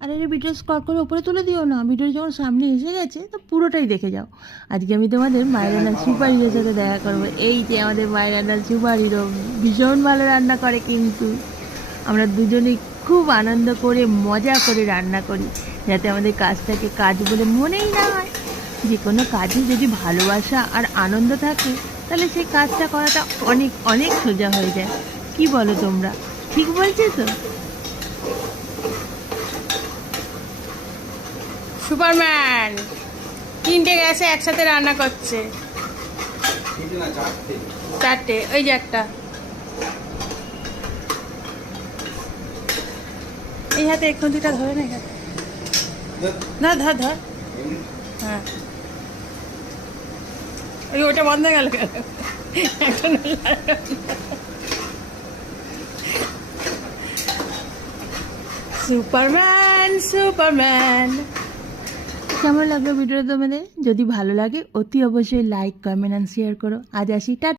আর এই video scroll করে ওপরে তুলে দিও না, ভিডিও যখন সামনে এসে গেছে তো পুরোটাই দেখে যাও। আজকে আমি তোমাদের মায়ের রান্নার সুপার হিরোর সাথে দেখা করবো। এই যে আমাদের মায়ের রান্নার সুপার হিরো, ভীষণ ভালো রান্না করে, কিন্তু আমরা দুজনেই খুব আনন্দ করে মজা করে রান্না করি, যাতে আমাদের কাজটাকে কাজ বলে মনেই না হয়। যে কোনো কাজে যদি ভালোবাসা আর আনন্দ থাকে তাহলে সেই কাজটা করাটা অনেক অনেক সোজা হয়ে যায়। কি বলো তোমরা? ঠিক বলছি তো? সুপারম্যান 3টে গ্যাসে একসাথে রান্না করছে। 4টে, ওই যে একটা এই হাতে, এক খুন্তিটা ধরে না, এখানে ধর ধর ধর। হ্যাঁ, ওই ওটা বন্ধ হয়ে গেল কেন? একটা সুপারম্যান সুপারম্যান। কেমন লাগলো ভিডিওটা তোমাদের? যদি ভালো লাগে অতি অবশ্যই লাইক, কমেন্ট অ্যান্ড শেয়ার করো। আজ আসি, টাটা।